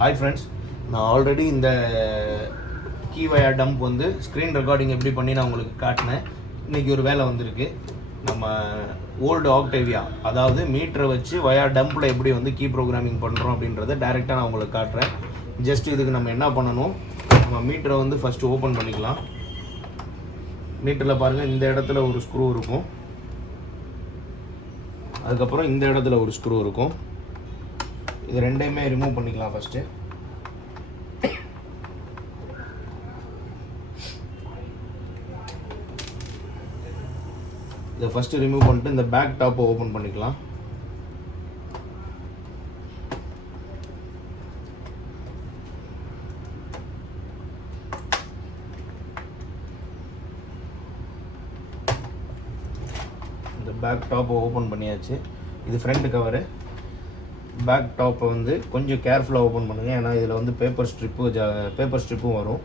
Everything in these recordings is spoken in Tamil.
ஹாய் ஃப்ரெண்ட்ஸ், நான் ஆல்ரெடி இந்த கீ வயர் டம்ப் வந்து ஸ்க்ரீன் ரெக்கார்டிங் எப்படி பண்ணி நான் உங்களுக்கு காட்டினேன். இன்றைக்கி ஒரு வேலை வந்திருக்கு. நம்ம ஓல்டு ஆக்டேவியா, அதாவது மீட்டரை வச்சு வயர் டம்பில் எப்படி வந்து கீ ப்ரோக்ராமிங் பண்ணுறோம் அப்படின்றத டைரெக்டாக நான் உங்களுக்கு காட்டுறேன். ஜஸ்ட் இதுக்கு நம்ம என்ன பண்ணணும், நம்ம மீட்டரை வந்து ஃபஸ்ட்டு ஓப்பன் பண்ணிக்கலாம். மீட்டரில் பாருங்கள், இந்த இடத்துல ஒரு ஸ்க்ரூ இருக்கும், அதுக்கப்புறம் இந்த இடத்துல ஒரு ஸ்க்ரூ இருக்கும். இது ரெண்டையுமே ரிமூவ் பண்ணிக்கலாம். ஃபஸ்ட்டு இதை ரிமூவ் பண்ணிட்டு இந்த பேக் டாப்பை ஓப்பன் பண்ணிக்கலாம். இந்த பேக் டாப்பை ஓப்பன் பண்ணியாச்சு. இது ஃப்ரண்ட் கவரு. பேக் டாப்பை வந்து கொஞ்சம் கேர்ஃபுல்லாக ஓப்பன் பண்ணுங்கள், ஏன்னா இதில் வந்து பேப்பர் ஸ்ட்ரிப்பும் வரும்.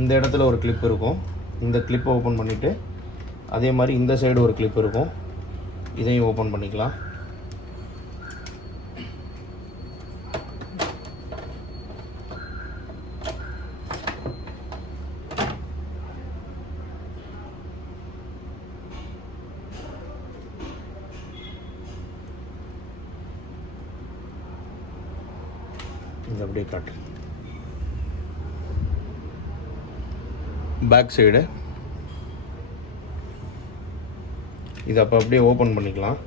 இந்த இடத்துல ஒரு கிளிப் இருக்கும், இந்த கிளிப்பை ஓப்பன் பண்ணிவிட்டு அதே மாதிரி இந்த சைடு ஒரு கிளிப் இருக்கும், இதையும் ஓப்பன் பண்ணிக்கலாம். இது அப்படியே காட்டு. பேக் சைடு இது அப்போ அப்படியே ஓப்பன் பண்ணிக்கலாம்.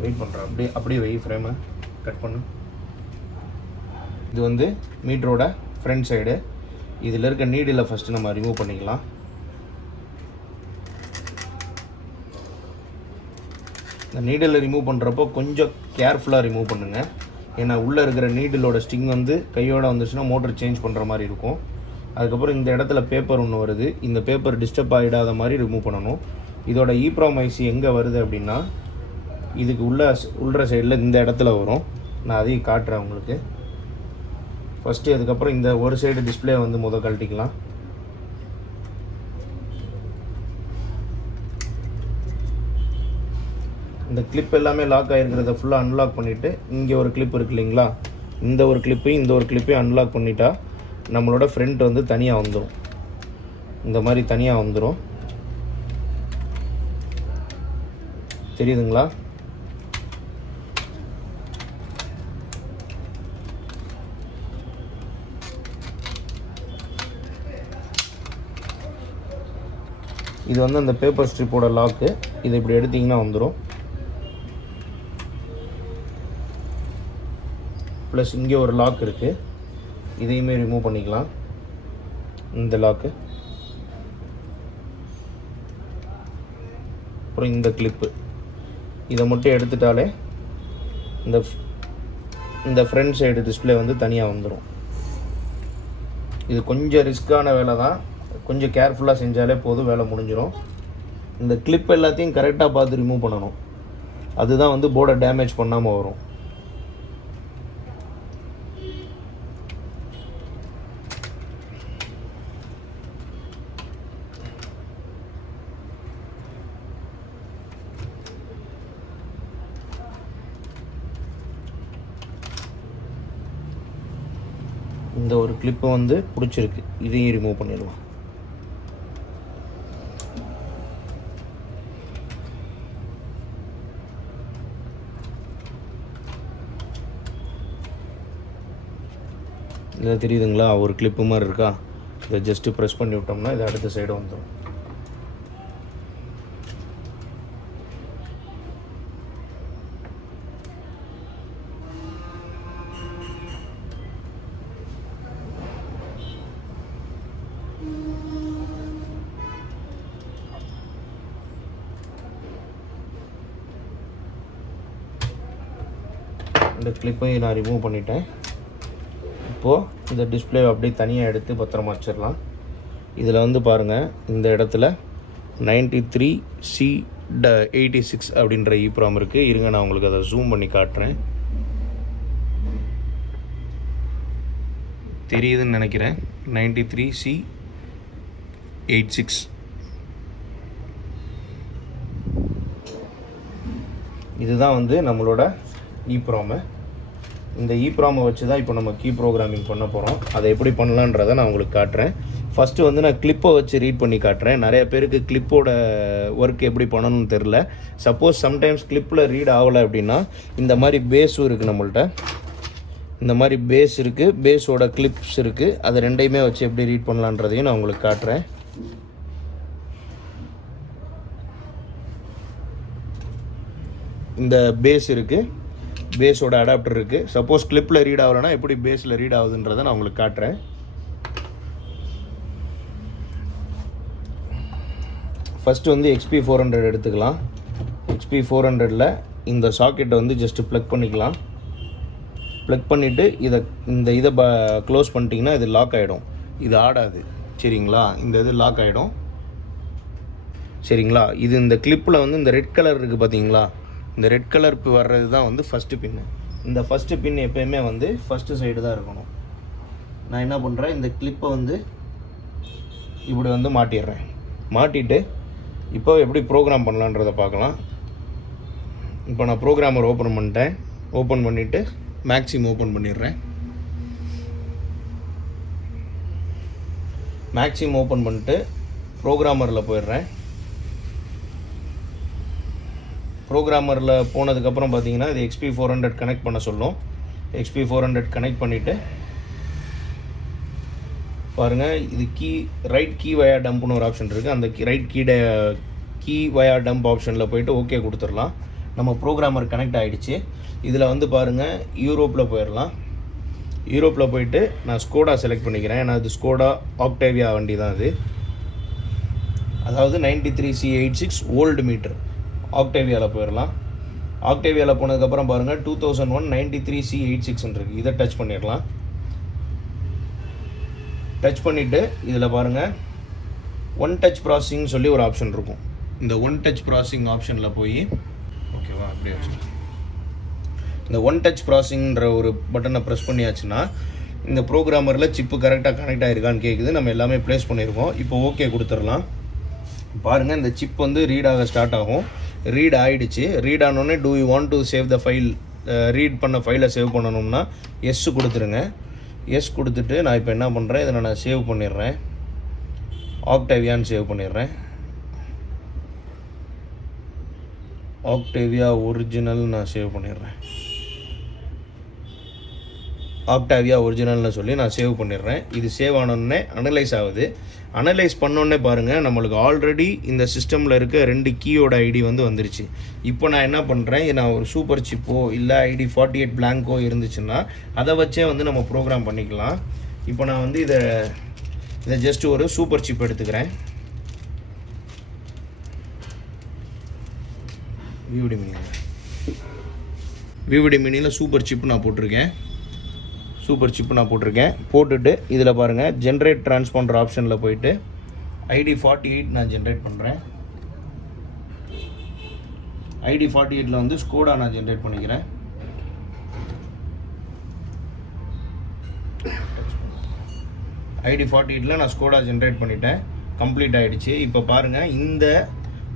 வெயிட் பண்ணுறேன், அப்படியே வை, ஃப்ரேமை கட் பண்ணு. இது வந்து மீட்டரோட ஃப்ரண்ட் சைடு. இதில் இருக்க நீடில் ஃபஸ்ட்டு நம்ம ரிமூவ் பண்ணிக்கலாம். இந்த நீடில் ரிமூவ் பண்ணுறப்போ கொஞ்சம் கேர்ஃபுல்லாக ரிமூவ் பண்ணுங்கள், ஏன்னா உள்ளே இருக்கிற நீடிலோட ஸ்டிங் வந்து கையோடு வந்துச்சுன்னா மோட்டர் சேஞ்ச் பண்ணுற மாதிரி இருக்கும். அதுக்கப்புறம் இந்த இடத்துல பேப்பர் ஒன்று வருது, இந்த பேப்பர் டிஸ்டர்ப் ஆகிடாத மாதிரி ரிமூவ் பண்ணணும். இதோட EEPROM IC எங்கே வருது அப்படின்னா, இதுக்கு உள்ள சைடில் இந்த இடத்துல வரும். நான் அதையும் காட்டுறேன் உங்களுக்கு ஃபஸ்ட்டு. அதுக்கப்புறம் இந்த ஒரு சைடு டிஸ்பிளே வந்து கழட்டிக்கலாம். இந்த கிளிப் எல்லாமே லாக் ஆகிருக்கிறத ஃபுல்லாக அன்லாக் பண்ணிவிட்டு, இங்கே ஒரு கிளிப் இருக்குது இல்லைங்களா, இந்த ஒரு கிளிப்பையும் அன்லாக் பண்ணிட்டா நம்மளோட ஃப்ரண்ட் வந்து தனியாக வந்துடும். இந்த மாதிரி தனியாக வந்துடும், தெரியுதுங்களா? இது வந்து அந்த பேப்பர் ஸ்ட்ரிப்போட லாக்கு. இதை இப்படி எடுத்திங்கன்னா வந்துடும். ப்ளஸ் இங்கே ஒரு லாக் இருக்குது, இதையுமே ரிமூவ் பண்ணிக்கலாம். இந்த லாக்கு, அப்புறம் இந்த கிளிப்பு, இதை மட்டும் எடுத்துட்டாலே இந்த ஃப்ரண்ட் சைடு டிஸ்பிளே வந்து தனியாக வந்துடும். இது கொஞ்சம் ரிஸ்க்கான வேலை தான், கொஞ்சம் கேர்ஃபுல்லாக செஞ்சாலே போதும், வேலை முடிஞ்சிடும். இந்த கிளிப் எல்லாத்தையும் கரெக்டாக பார்த்து ரிமூவ் பண்ணணும், அதுதான் வந்து போர்டை டேமேஜ் பண்ணாமல் வரும். இந்த ஒரு கிளிப்பு வந்து பிடிச்சிருக்கு, இதையும் ரிமூவ் பண்ணிடலாம். இதில் தெரியுதுங்களா, ஒரு கிளிப்பு மாதிரி இருக்கா? இதை ஜஸ்ட்டு ப்ரெஸ் பண்ணி விட்டோம்னா இது அடுத்த சைடு வந்துடும். இந்த கிளிப்பையும் நான் ரிமூவ் பண்ணிட்டேன். இப்போது இந்த டிஸ்பிளே அப்படியே தனியாக எடுத்து பத்திரமா வச்சிடலாம். இதில் வந்து பாருங்கள், இந்த இடத்துல 93C86 அப்படின்ற EEPROM இருக்குது. இருங்க, நான் உங்களுக்கு அதை ஜூம் பண்ணி காட்டுறேன். தெரியுதுன்னு நினைக்கிறேன். 93C 86. இதுதான் வந்து நம்மளோட EEPROM. இந்த EEPROM வச்சு தான் இப்போ நம்ம கீ ப்ரோக்ராமிங் பண்ண போகிறோம். அதை எப்படி பண்ணலான்றதை நான் உங்களுக்கு காட்டுறேன். ஃபஸ்ட்டு வந்து நான் கிளிப்பை வச்சு ரீட் பண்ணி காட்டுறேன். நிறைய பேருக்கு கிளிப்போட ஒர்க் எப்படி பண்ணணும்னு தெரில. சப்போஸ் சம்டைம்ஸ் கிளிப்பில் ரீட் ஆகலை அப்படின்னா இந்த மாதிரி பேஸும் இருக்குது நம்மள்ட்ட. இந்த மாதிரி பேஸ் இருக்குது, பேஸோட கிளிப்ஸ் இருக்குது. அது ரெண்டையுமே வச்சு எப்படி ரீட் பண்ணலான்றதையும் நான் உங்களுக்கு காட்டுறேன். இந்த பேஸ் இருக்குது, பேஸோட அடாப்டர் இருக்குது. சப்போஸ் கிளிப்பில் ரீட் ஆகலைன்னா எப்படி பேஸில் ரீட் ஆகுதுன்றதை நான் உங்களுக்கு காட்டுறேன். ஃபஸ்ட்டு வந்து XP400 எடுத்துக்கலாம். XP400ல் இந்த சாக்கெட்டை வந்து ஜஸ்ட்டு ப்ளக் பண்ணிக்கலாம். ப்ளக் பண்ணிவிட்டு இதை க்ளோஸ் பண்ணிட்டீங்கன்னா இது லாக் ஆகிடும். இது ஆடாது, சரிங்களா? இந்த இது லாக் ஆகிடும், சரிங்களா? இது இந்த கிளிப்பில் வந்து இந்த ரெட் கலர் இருக்குது பார்த்தீங்களா? இந்த ரெட் கலர் வர்றது தான் வந்து ஃபஸ்ட்டு பின்னு. இந்த ஃபஸ்ட்டு பின் எப்போயுமே வந்து ஃபஸ்ட்டு சைடு தான் இருக்கணும். நான் என்ன பண்ணுறேன், இந்த கிளிப்பை வந்து இப்படி வந்து மாட்டிடுறேன். மாட்டிட்டு இப்போ எப்படி ப்ரோக்ராம் பண்ணலான்றதை பார்க்கலாம். இப்போ நான் ப்ரோக்ராமர் ஓப்பன் பண்ணிட்டேன். ஓப்பன் பண்ணிவிட்டு மேக்ஸிம் ஓப்பன் பண்ணிடுறேன். மேக்ஸிம் ஓப்பன் பண்ணிட்டு ப்ரோக்ராமரில் போயிடுறேன். ப்ரோக்ராமரில் போனதுக்கப்புறம் பார்த்தீங்கன்னா இது XP400 கனெக்ட் பண்ண சொல்லும். XP400 கனெக்ட் பண்ணிவிட்டு பாருங்கள், இது ரைட் கீ வயா டம்ப்னு ஒரு ஆப்ஷன் இருக்குது. அந்த ரைட் கீ வயா டம்ப் ஆப்ஷனில் போய்ட்டு ஓகே கொடுத்துடலாம். நம்ம ப்ரோக்ராமர் கனெக்ட் ஆகிடுச்சு. இதில் வந்து பாருங்கள், யூரோப்பில் போயிடலாம். யூரோப்பில் போயிட்டு நான் ஸ்கோடா செலக்ட் பண்ணிக்கிறேன். ஏன்னா அது ஸ்கோடா ஆக்டேவியா வண்டி தான் அது. அதாவது 93C86 ஓல்டு மீட்டர். ஆக்டேவியாவில் போயிடலாம். ஆக்டேவியாவில் போனதுக்கப்புறம் பாருங்கள் 2001 93C86 இருக்குது. இதை டச் பண்ணிடலாம். டச் பண்ணிவிட்டு இதில் பாருங்கள் ஒன் டச் ப்ராசஸிங் சொல்லி ஒரு ஆப்ஷன் இருக்கும். இந்த ஒன் டச் ப்ராசஸிங் ஆப்ஷனில் போய் ஓகேவா, அப்படியே வச்சு இந்த ஒன் டச் ப்ராசஸிங்கிற ஒரு பட்டனை ப்ரெஸ் பண்ணியாச்சுன்னா இந்த ப்ரோக்ராமரில் சிப்பு கரெக்டாக கனெக்ட் ஆகிருக்கான்னு கேட்குது. நம்ம எல்லாமே ப்ளேஸ் பண்ணியிருக்கோம். இப்போ ஓகே கொடுத்துடலாம். பாருங்கள், இந்த சிப் வந்து ரீட் ஆக ஸ்டார்ட் ஆகும். ரீட் ஆகிடுச்சு. ரீட் ஆனோடனே do you want to save the file, read பண்ண ஃபைலை சேவ் பண்ணணும்னா எஸ் கொடுத்துருங்க. எஸ் கொடுத்துட்டு நான் இப்போ என்ன பண்ணுறேன், இதை நான் சேவ் பண்ணிடுறேன். ஆக்டேவியான்னு சேவ் பண்ணிடுறேன். ஆக்டேவியா ஒரிஜினல் நான் சேவ் பண்ணிடுறேன். ஆக்டேவியா ஒரிஜினல்னு சொல்லி நான் சேவ் பண்ணிடுறேன். இது சேவ் ஆனோடனே அனலைஸ் ஆகுது. அனலைஸ் பண்ணோடனே பாருங்கள், நம்மளுக்கு ஆல்ரெடி இந்த சிஸ்டமில் இருக்க 2 கீயோட ஐடி வந்து வந்துருச்சு. இப்போ நான் என்ன பண்ணுறேன், நான் ஒரு சூப்பர் சிப்போ இல்லை ID 48 பிளாங்கோ இருந்துச்சுன்னா அதை வச்சே வந்து நம்ம ப்ரோக்ராம் பண்ணிக்கலாம். இப்போ நான் வந்து இதை ஜஸ்ட் ஒரு சூப்பர் சிப் எடுத்துக்கிறேன். விவிடி மினியில் சூப்பர் சிப் நான் போட்டிருக்கேன். போட்டுட்டு இதில் பாருங்கள், ஜென்ரேட் டிரான்ஸ்பாண்டர் ஆப்ஷனில் போயிட்டு ID 48 நான் ஜென்ரேட் பண்ணுறேன். ID 48ல் வந்து ஸ்கோடா நான் ஜென்ரேட் பண்ணிக்கிறேன். ID 48ல் நான் ஸ்கோடா ஜென்ரேட் பண்ணிட்டேன். கம்ப்ளீட் ஆகிடுச்சு. இப்போ பாருங்கள், இந்த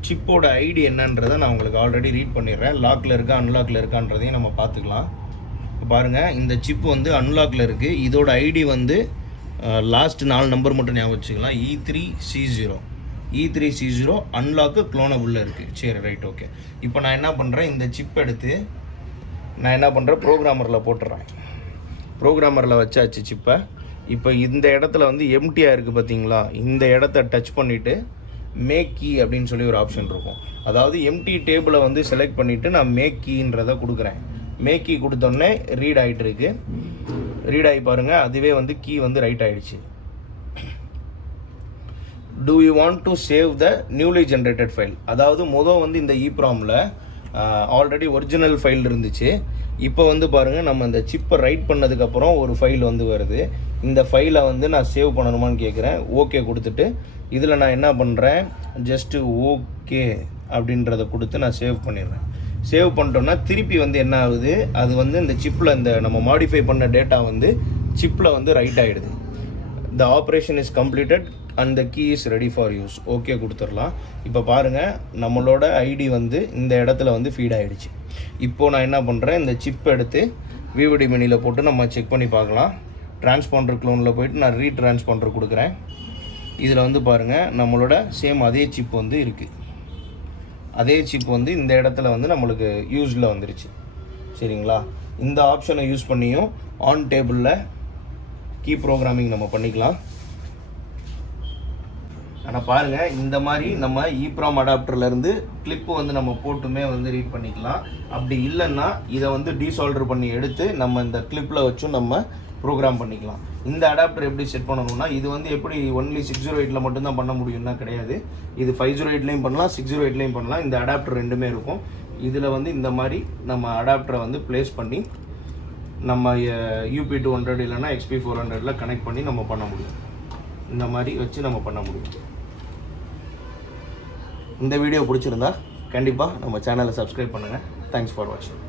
சிப்போட ஐடி என்னன்றதை நான் உங்களுக்கு ஆல்ரெடி ரீட் பண்ணிடுறேன். லாக்கில் இருக்கா அன்லாக்கில் இருக்கான்றதையும் நம்ம பார்த்துக்கலாம். இப்போ பாருங்கள், இந்த சிப்பு வந்து அன்லாக்கில் இருக்குது. இதோட ஐடி வந்து லாஸ்ட் 4 நம்பர் மட்டும் ஞாபகம் வச்சுக்கலாம். E3C0 அன்லாக்கு க்ளோனபுளில் இருக்குது. சரி, ரைட், ஓகே. இப்போ நான் என்ன பண்ணுறேன், இந்த சிப் எடுத்து நான் என்ன பண்ணுறேன், ப்ரோக்ராமரில் போட்டுறேன். ப்ரோக்ராமரில் வச்சாச்சு சிப்பை. இப்போ இந்த இடத்துல வந்து எம்டியாக இருக்குது பார்த்தீங்களா? இந்த இடத்த டச் பண்ணிவிட்டு மேக் கீ அப்படின்னு சொல்லி ஒரு ஆப்ஷன் இருக்கும். அதாவது எம்டி டேபிளை வந்து செலக்ட் பண்ணிவிட்டு நான் மேக் கீன்றதை கொடுக்குறேன். மேக் கீ கொடுத்தோடனே ரீட் ஆகிட்டு இருக்கு. ரீட் ஆகி பாருங்கள், அதுவே வந்து கீ வந்து ரைட் ஆகிடுச்சு. Do you want to save the newly generated file? அதாவது வந்து இந்த EEPROMல ஆல்ரெடி ஒரிஜினல் ஃபைல் இருந்துச்சு. இப்போ வந்து பாருங்கள், நம்ம இந்த சிப்பை ரைட் பண்ணதுக்கப்புறம் ஒரு ஃபைல் வந்து வருது. இந்த ஃபைலை வந்து நான் சேவ் பண்ணணுமான்னு கேட்குறேன். ஓகே கொடுத்துட்டு இதில் நான் என்ன பண்ணுறேன், ஜஸ்ட்டு ஓகே அப்படின்றத கொடுத்து நான் சேவ் பண்ணிடுறேன். சேவ் பண்ணிட்டோன்னா திருப்பி வந்து என்ன ஆகுது, அது வந்து இந்த சிப்பில் இந்த நம்ம மாடிஃபை பண்ண டேட்டா வந்து சிப்பில் வந்து ரைட் ஆகிடுது. த ஆப்ரேஷன் இஸ் கம்ப்ளீட்டட், அந்த key is ready for use. Okay கொடுத்துடலாம். இப்போ பாருங்கள், நம்மளோட ஐடி வந்து இந்த இடத்துல வந்து ஃபீட் ஆகிடுச்சு. இப்போது நான் என்ன பண்ணுறேன், இந்த சிப் எடுத்து விவிடி மெனியில் போட்டு நம்ம செக் பண்ணி பார்க்கலாம். டிரான்ஸ்பாண்டர் க்ளோனில் போய்ட்டு நான் ரீட்ரான்ஸ்பாண்டர் கொடுக்குறேன். இதில் வந்து பாருங்கள், நம்மளோட சேம் அதே சிப் வந்து இருக்குது. அதே சிப் வந்து இந்த இடத்துல வந்து நம்மளுக்கு யூஸில் வந்துருச்சு. சரிங்களா? இந்த ஆப்ஷனை யூஸ் பண்ணியும் ஆன் டேபிளில் கீ ப்ரோக்ராமிங் நம்ம பண்ணிக்கலாம். ஆனால் பாருங்கள், இந்த மாதிரி நம்ம EEPROM அடாப்டர்லேருந்து கிளிப்பு வந்து நம்ம போட்டுமே வந்து ரீட் பண்ணிக்கலாம். அப்படி இல்லைன்னா இதை வந்து டீசால்டர் பண்ணி எடுத்து நம்ம இந்த கிளிப்பில் வச்சும் நம்ம ப்ரோக்ராம் பண்ணிக்கலாம். இந்த அடாப்டர் எப்படி செட் பண்ணணும்னா, இது வந்து எப்படி ஒன்லி 608ல் மட்டும்தான் பண்ண முடியும்னா கிடையாது. இது 508லையும் பண்ணலாம், 608லையும் பண்ணலாம். இந்த அடாப்டர் ரெண்டுமே இருக்கும். இதில் வந்து இந்த மாதிரி நம்ம அடாப்டரை வந்து ப்ளேஸ் பண்ணி நம்ம UP200 இல்லைன்னா XP400ல கனெக்ட் பண்ணி நம்ம பண்ண முடியும். இந்த மாதிரி வச்சு நம்ம பண்ண முடியும். இந்த வீடியோ பிடிச்சிருந்தா கண்டிப்பாக நம்ம சேனலை சப்ஸ்கிரைப் பண்ணுங்கள். தேங்க்ஸ் ஃபார் வாட்சிங்.